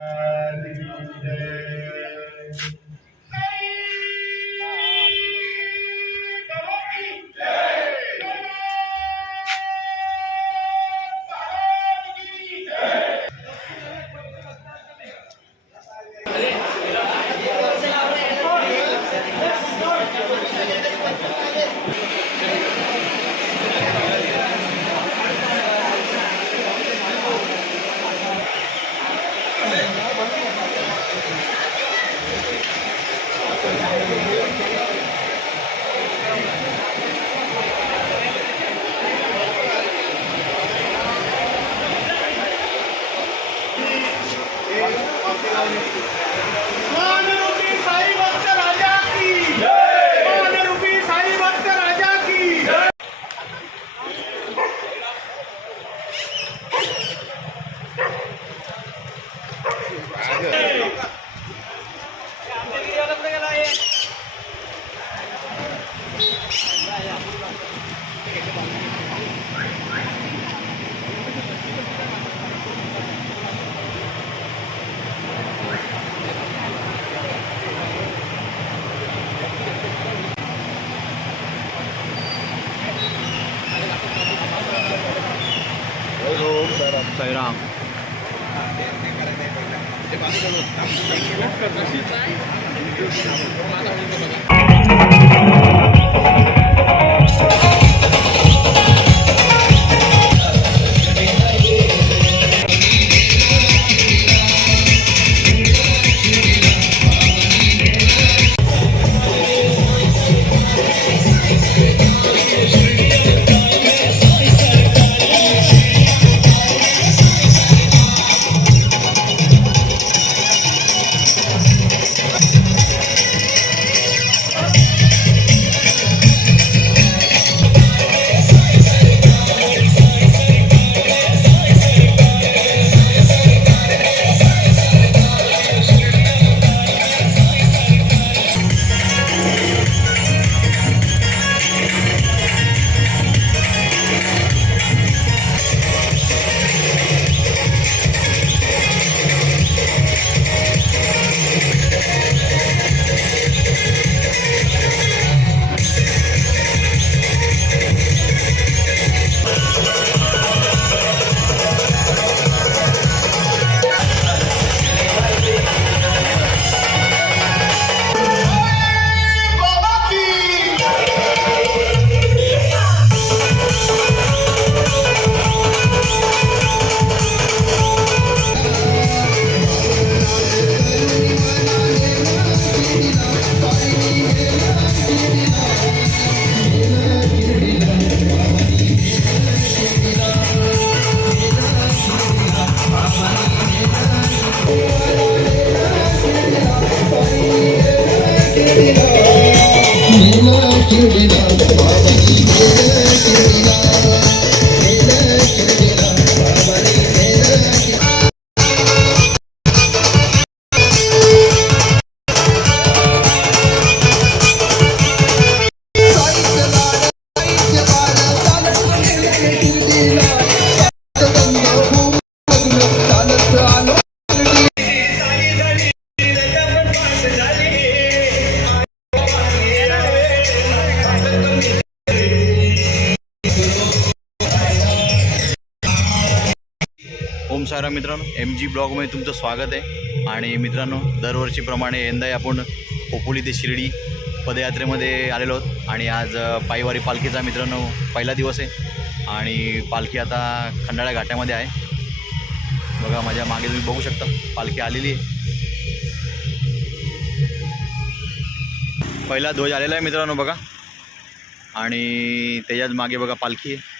Happy you. सारा मित्रांनो M G ब्लॉगमध्ये तुमचं स्वागत आहे. आणि मित्रांनो दरवर्षीप्रमाणे यंदाही आपण खोपोली ते शिर्डी पदयात्रेमध्ये आलेलो आहोत. आणि आज पायवारी पालखीचा मित्रांनो पहिला दिवस आहे. आणि पालखी आता खंडाळा घाटामध्ये आहे. बघा माझ्या मागे तुम्ही बघू शकता पालखी आलेली आहे. पहिला ध्वज आलेला आहे मित्रांनो बघा. आणि त्याच्याच मागे बघा पालखी आहे.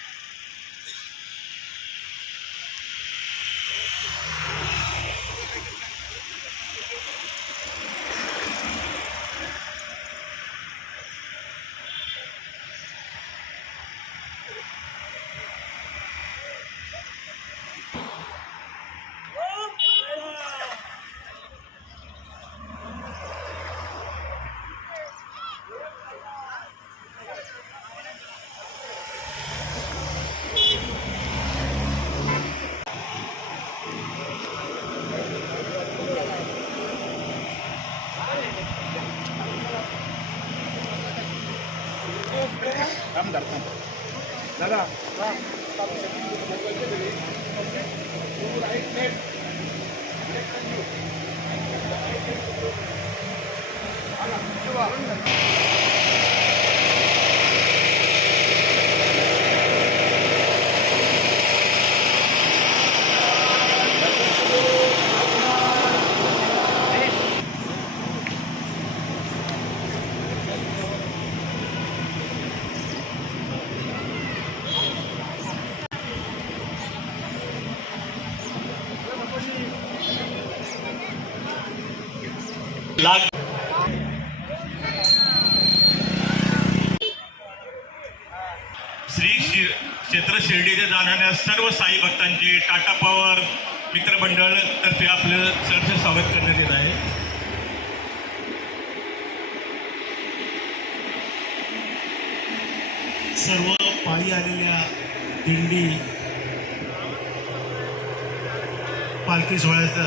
पालखी सोहळ्याचं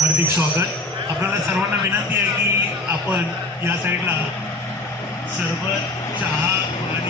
हार्दिक स्वागत. आपल्याला सर्वांना विनंती आहे की आपण या साईडला सरबत चहा पाणी आणि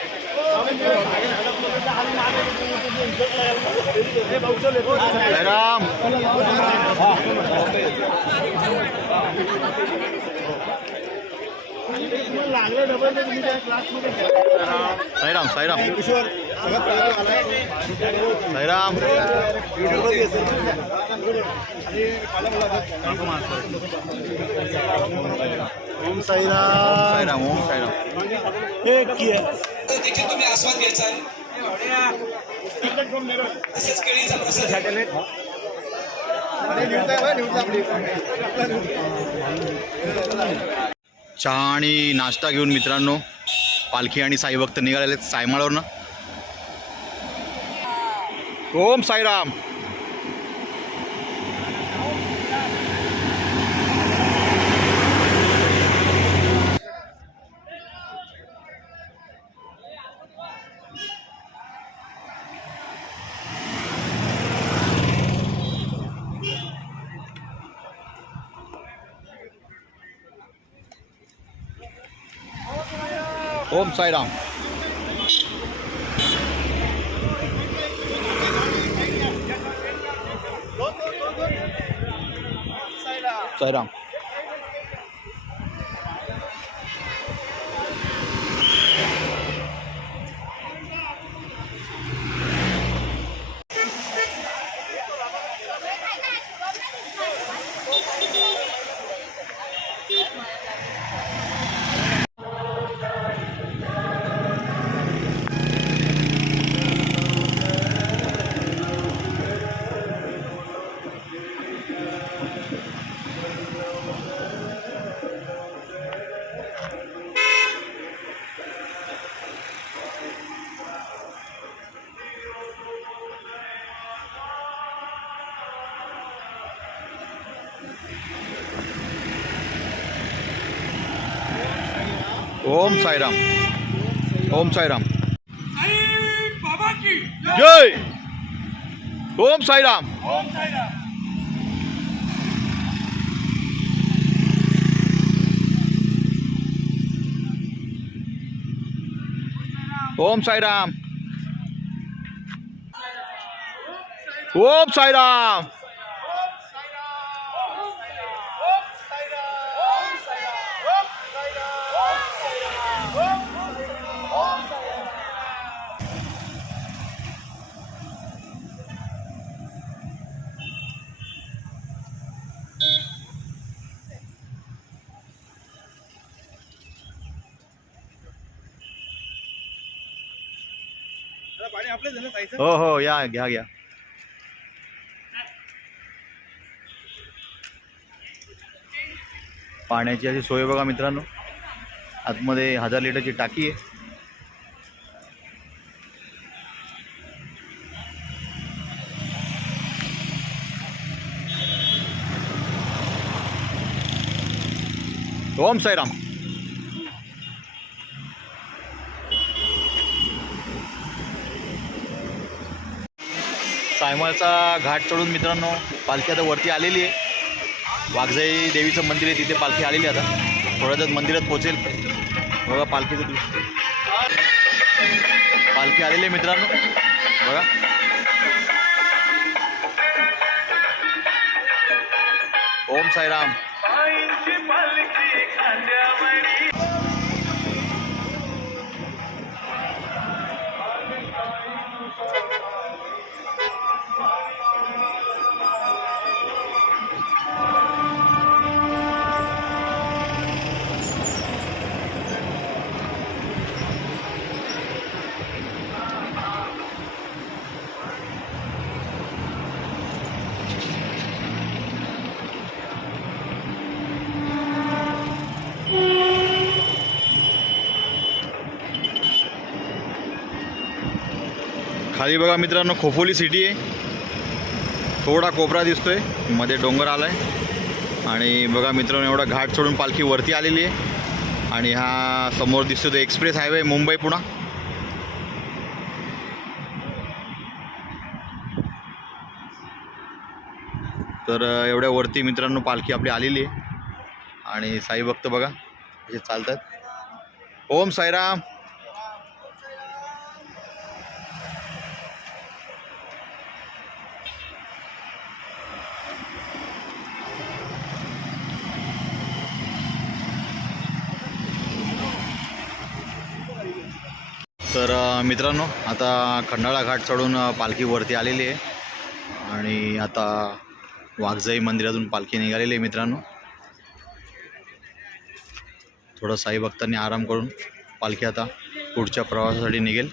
साईराम साईराम साईराम साईराम ओम साईराम. साईराम ओम साईराम. तर देखील तुम्ही आस्वाद घ्यायचा. तसेच केळीचा प्रसाद. चहा आणि नाश्ता घेऊन मित्रांनो पालखी आणि साई भक्त निघालेले सायमाळवरनं. ओम साईराम. ओम साईराम साईराम ओम साईराम ओम साईराम जय ओम साईराम ओम साईराम ओम साईराम ओम पाणी आपलं झालं जायचं हो हो या घ्या घ्या. पाण्याची अशी सोय बघा मित्रांनो. आतमध्ये हजार लिटरची टाकी आहे. ओम साईराम. सायमाळचा घाट चढून मित्रांनो पालखी आता वरती आलेली आहे. वाघजाई देवीचं मंदिर आहे तिथे पालखी आलेली आहे आता. थोड्याच मंदिरात पोहोचेल. बघा पालखीचं दृश्य. पालखी आलेली आहे मित्रांनो. बघा. ओम साईराम. खाली बघा मित्रांनो खोपोली सिटी आहे. थोडा कोपरा दिसतोय. मध्ये डोंगर आलाय. आणि बघा मित्रांनो एवढा घाट सोडून पालखी वरती आलेली आहे. आणि हा समोर दिसतो तो एक्सप्रेस हायवे मुंबई पुणा. तर एवढ्या वरती मित्रांनो पालखी आपली आलेली आहे. आणि साई भक्त बघा असे चालतात. ओम साईराम. तर मित्रांनो आता खंडाळा घाट चढून पालखीवरती पालखी वरती आलेली आहे. आणि आता वाघजाई मंदिरातून पालखी निघालेली आहे मित्रांनो. थोडं साई भक्तांनी आराम करून पालखी आता पुढच्या प्रवासासाठी निघेल.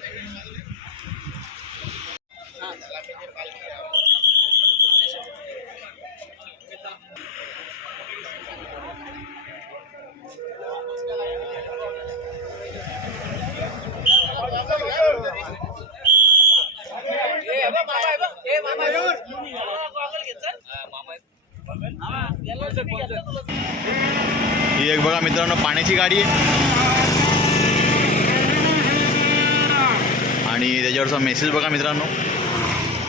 ही एक बघा मित्रांनो पाण्याची गाडी आहे. आणि त्याच्यावरचा मेसेज बघा मित्रांनो.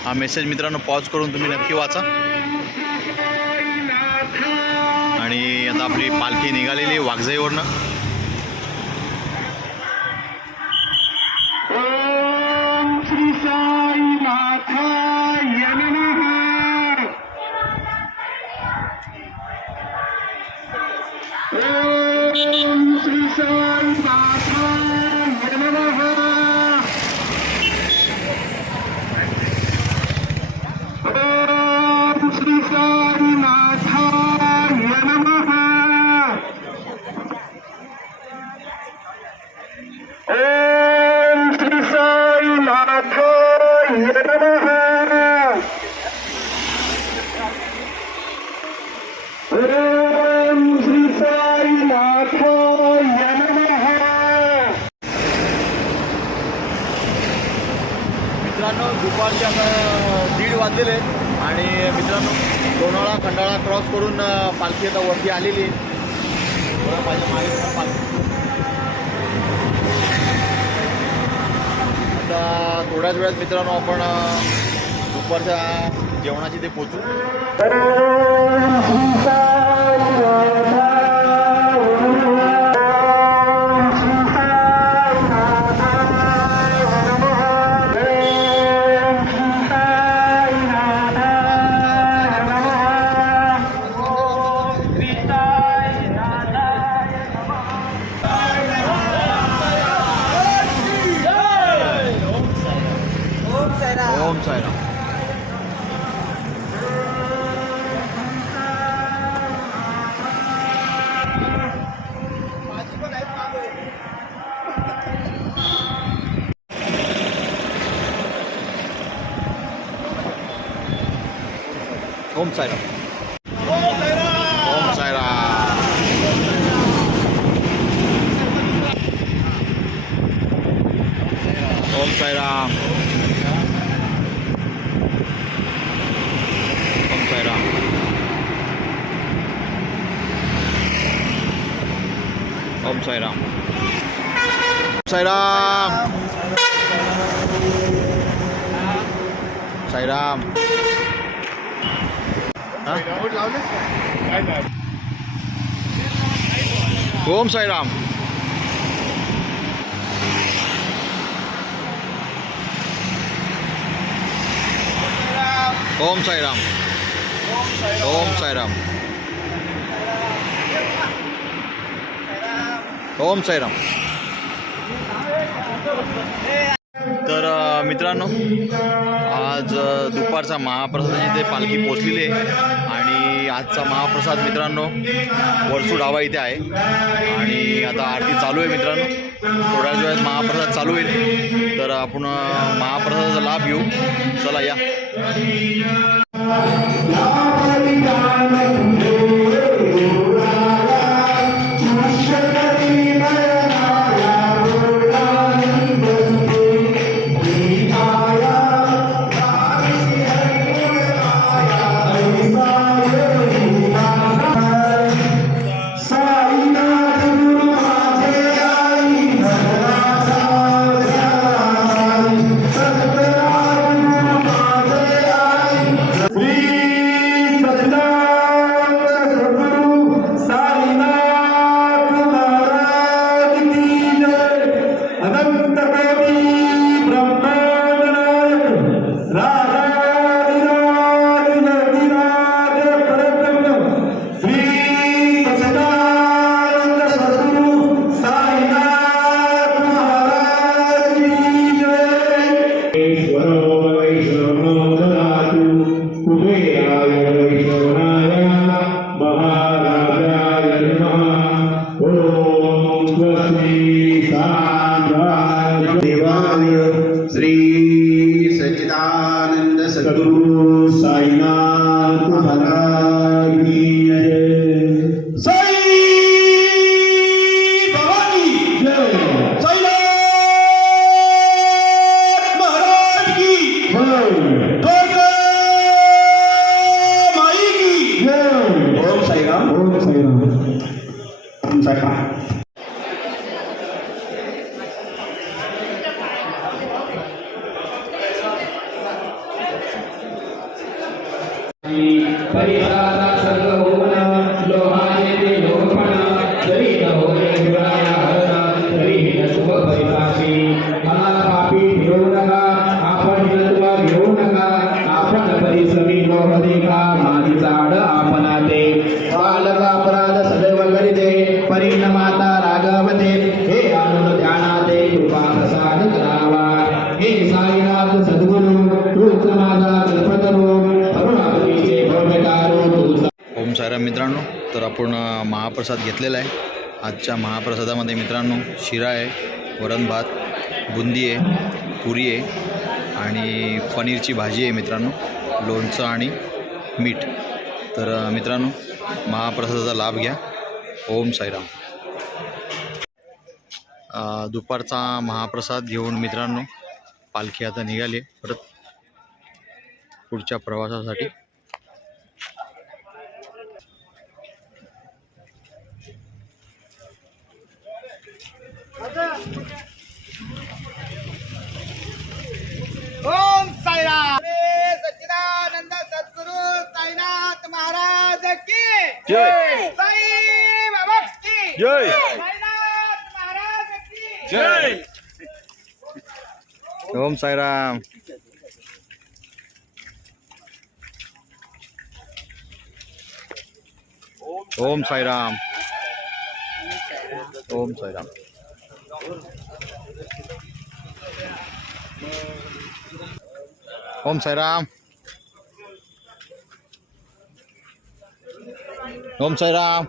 हा मेसेज मित्रांनो पॉज करून तुम्ही नक्की वाचा. आणि आता आपली पालखी निघालेली वाघजईवरनं वाघजाईवरनं. दीड आहेत. आणि मित्रांनो लोणावळा खंडाळा क्रॉस करून पालखी आता वरती आलेली आहे. माझ्या मागे पालखी. आता थोड्याच वेळात मित्रांनो आपण दुपारच्या जेवणाची ते पोचू. 在了好的 ओम साईराम. ओम साईराम. ओम साईराम. ओम साईराम. तर मित्रांनो आज दुपारचा महाप्रसादाची ते पालखी पोचलेली आहे. आजचा महाप्रसाद मित्रांनो वरसू ढाबा इथे आहे. आणि आता आरती चालू आहे मित्रांनो. थोड्याच वेळात महाप्रसाद चालू होईल. तर आपण महाप्रसादाचा लाभ घेऊ. चला या. bless me. माझी चाड आपणा ते बालक अपराध सदैव करीते. परिणमाता रागवते. हे आणून ध्यानाते कृपा प्रसाद करावा. हे साईनाथ सद्गुरु तूच माझा कल्पतरू. करुणाकरीचे भव्यकारो तुझा ओम साईराम मित्रांनो तर आपण महाप्रसाद घेतलेला आहे. आजच्या महाप्रसादामध्ये मित्रांनो शिरा आहे वरण भात बुंदी आहे पुरी आहे आणि पनीरची भाजी आहे मित्रांनो लोणचं आणि मीठ. तर मित्रांनो महाप्रसादाचा लाभ घ्या. ओम साईराम. दुपारचा महाप्रसाद घेऊन मित्रांनो पालखी आता निघाली. परत पुढच्या प्रवासासाठी. Okay. की जय. साई बाबा की जय. साईनाथ महाराज की ओम साईराम ओम साईराम ओम साईराम ओम साईराम ओम साईराम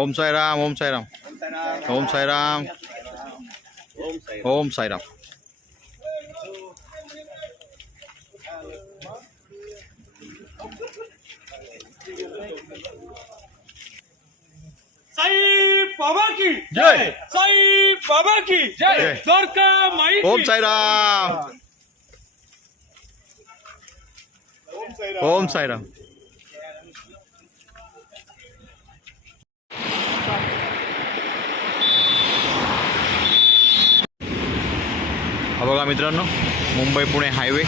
ओम साईराम ओम साईराम ओम साईराम ओम साईराम साई बाबा की. जय. साई बाबा की. जय. द्वारका माई ओम साईराम. ओम साईराम. हा बघा मित्रांनो मुंबई पुणे हायवे.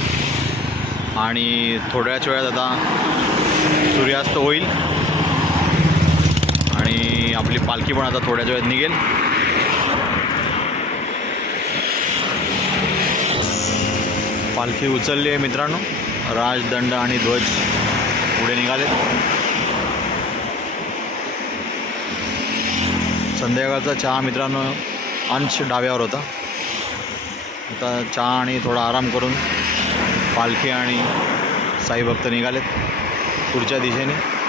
आणि थोड्याच वेळात आता सूर्यास्त होईल. आणि आपली पालखी पण आता थोड्याच वेळात निघेल. पालखी उचलली आहे मित्रांनो. राजदंड आणि ध्वज पुढे निघाले. संध्याकाळचा चहा मित्रांनो अंश डाव्यावर होता. आता चहा आणि थोडा आराम करून पालखी आणि साई भक्त निघालेत पुढच्या दिशेने.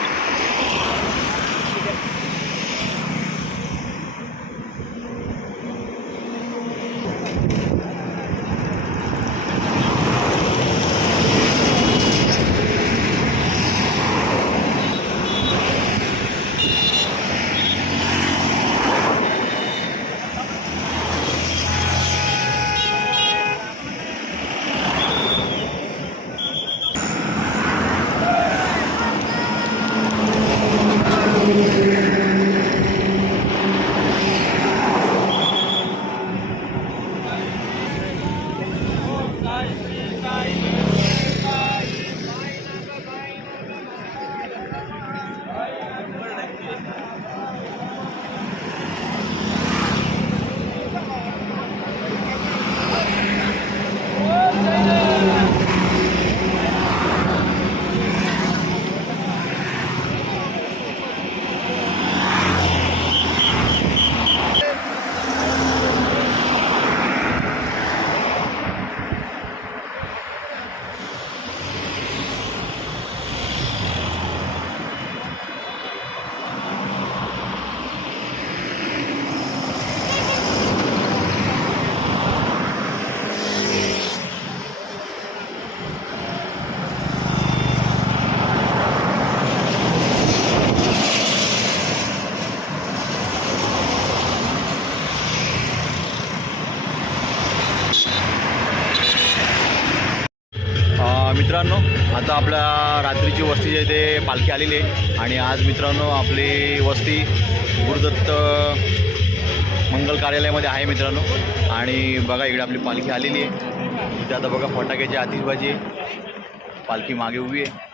आता आपल्या रात्रीची वस्ती जी आहे ते पालखी आलेली आहे. आणि आज मित्रांनो आपली वस्ती गुरुदत्त मंगल कार्यालयामध्ये आहे मित्रांनो. आणि बघा इकडे आपली पालखी आलेली आहे. इथे आता बघा फटाक्याची आतिषबाजी आहे. पालखी मागे उभी आहे.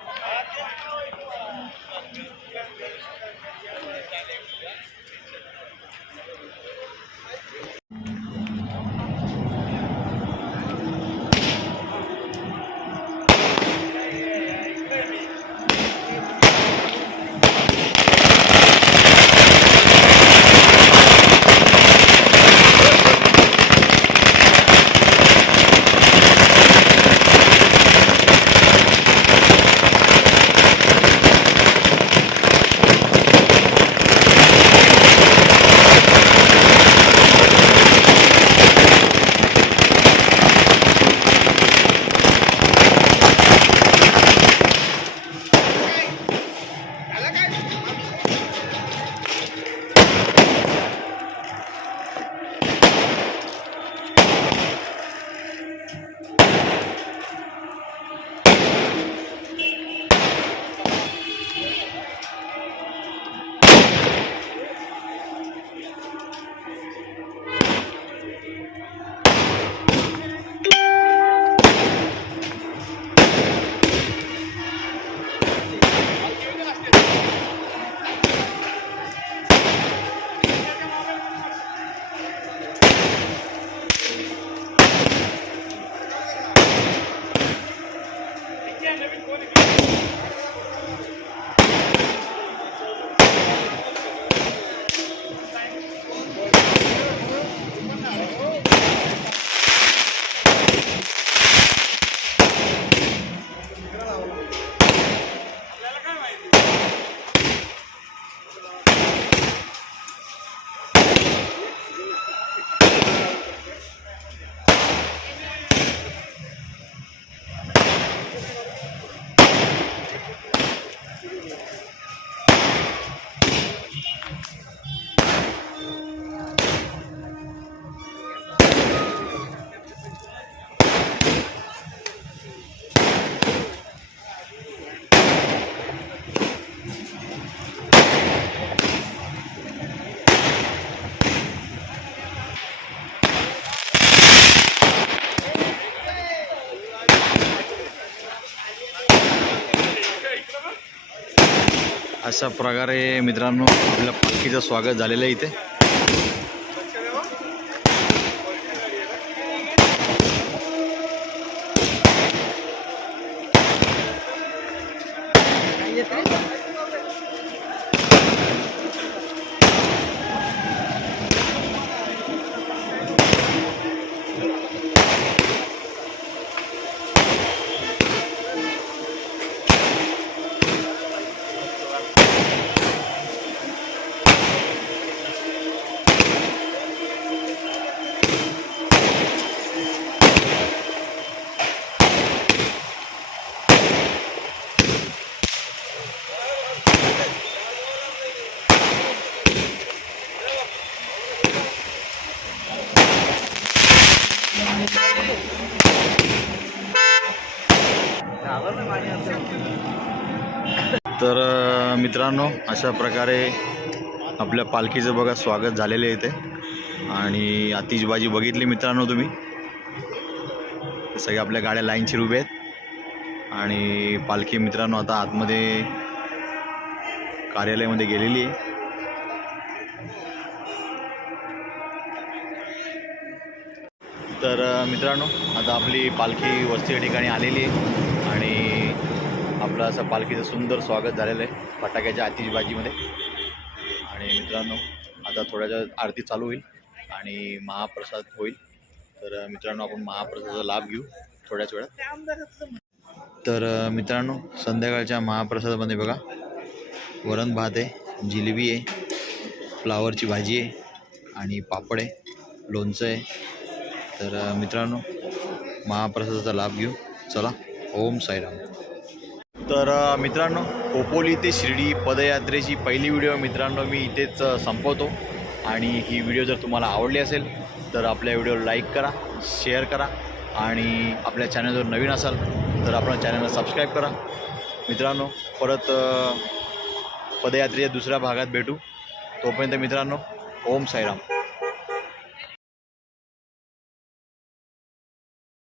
अशा प्रकारे मित्रांनो आपल्या पालखीचं स्वागत झालेलं आहे इथे. अशा प्रकारे आपल्या पालखीचं बघा स्वागत झालेलं आहे इथे. आणि आतिषबाजी बघितली मित्रांनो तुम्ही? सगळ्या आपल्या गाड्या लाईनशीर उभे आहेत. आणि पालखी मित्रांनो आता आतमध्ये कार्यालयामध्ये गेलेली आहे. तर मित्रांनो आता आपली पालखी वस्ती या ठिकाणी आलेली आहे. आपलं असं पालखीचं सुंदर स्वागत झालेलं आहे फटाक्याच्या आतिषबाजीमध्ये आणि मित्रांनो आता थोड्याशा आरती चालू होईल आणि महाप्रसाद होईल. तर मित्रांनो आपण महाप्रसादाचा लाभ घेऊ थोड्याच वेळात. तर मित्रांनो संध्याकाळच्या महाप्रसादामध्ये बघा वरण भात आहे जिलेबी आहे फ्लावरची भाजी आहे आणि पापड आहे लोणचं आहे. तर मित्रांनो महाप्रसादाचा लाभ घेऊ. चला ओम साईराम. तर मित्रांनो खोपोली ते शिर्डी पदयात्रेची पहिली व्हिडिओ मित्रांनो मी इथेच संपवतो. आणि ही व्हिडिओ जर तुम्हाला आवडली असेल तर आपल्या व्हिडिओला लाईक करा शेअर करा आणि आपल्या चॅनल जर नवीन असाल तर आपल्या चॅनलला सबस्क्राईब करा. मित्रांनो परत पदयात्रेच्या दुसऱ्या भागात भेटू. तोपर्यंत मित्रांनो ओम साईराम.